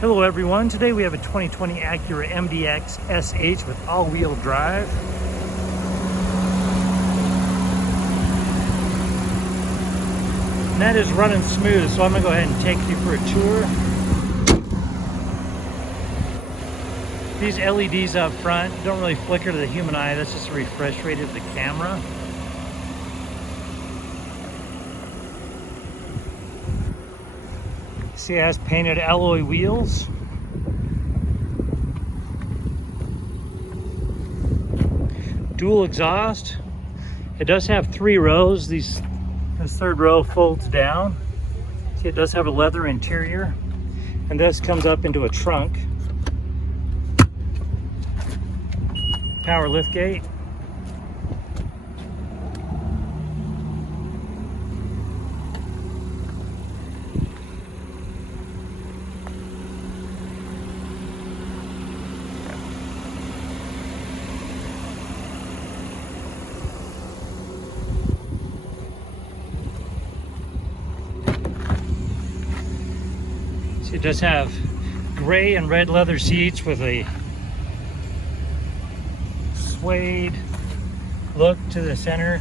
Hello everyone, today we have a 2020 Acura MDX-SH with all-wheel drive. And that is running smooth, so I'm going to go ahead and take you for a tour. These LEDs up front don't really flicker to the human eye, that's just a refresh rate of the camera. See, it has painted alloy wheels. Dual exhaust. It does have 3 rows. This third row folds down. See, it does have a leather interior. And this comes up into a trunk. Power liftgate. It does have gray and red leather seats with a suede look to the center.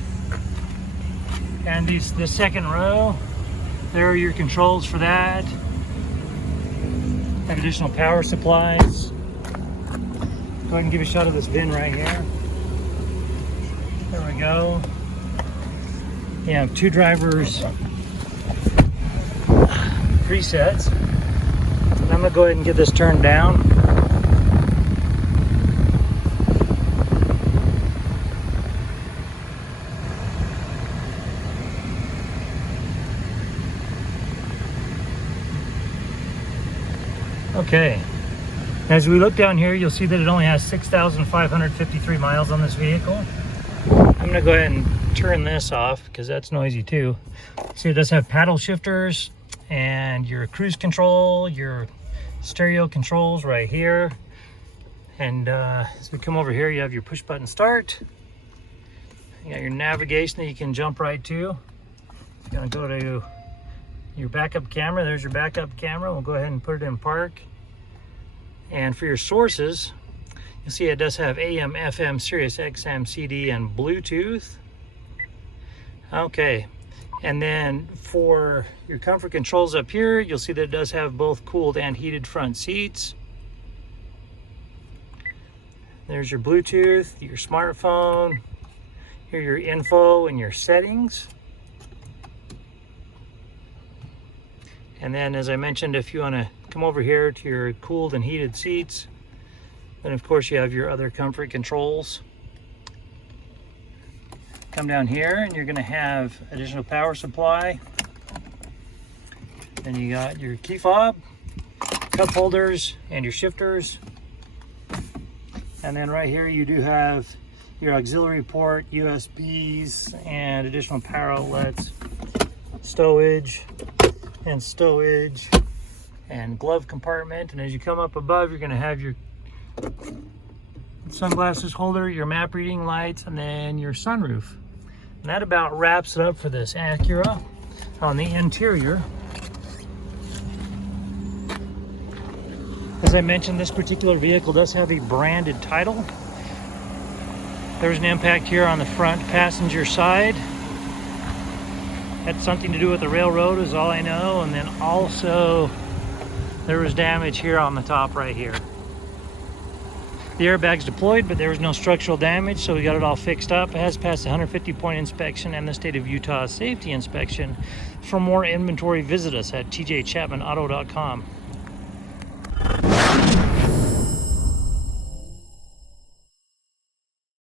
And the second row, there are your controls for that. Have additional power supplies. Go ahead and give a shot of this VIN right here. There we go. You have 2 drivers presets. I'm going to go ahead and get this turned down. Okay. As we look down here, you'll see that it only has 6,553 miles on this vehicle. I'm going to go ahead and turn this off because that's noisy too. See, it does have paddle shifters and your cruise control, your stereo controls right here, and as we come over here, you have your push button start. You got your navigation that you can jump right to. You're gonna go to your backup camera. There's your backup camera. We'll go ahead and put it in park. And for your sources, you'll see it does have AM, FM, Sirius XM, CD, and Bluetooth. Okay. And then for your comfort controls up here, you'll see that it does have both cooled and heated front seats. There's your Bluetooth, your smartphone, here your info and your settings. And then, as I mentioned, if you want to come over here to your cooled and heated seats, then of course you have your other comfort controls. Come down here and you're going to have additional power supply. Then you got your key fob, cup holders, and your shifters. And then right here you do have your auxiliary port, USBs, and additional power outlets, stowage, and glove compartment. And as you come up above, you're going to have your sunglasses holder, your map reading lights, and then your sunroof. And that about wraps it up for this Acura. On the interior, as I mentioned, this particular vehicle does have a branded title. There's an impact here on the front passenger side. Had something to do with the railroad is all I know. And then also there was damage here on the top right here. The airbag's deployed, but there was no structural damage, so we got it all fixed up. It has passed the 150-point inspection and the state of Utah safety inspection. For more inventory, visit us at tjchapmanauto.com.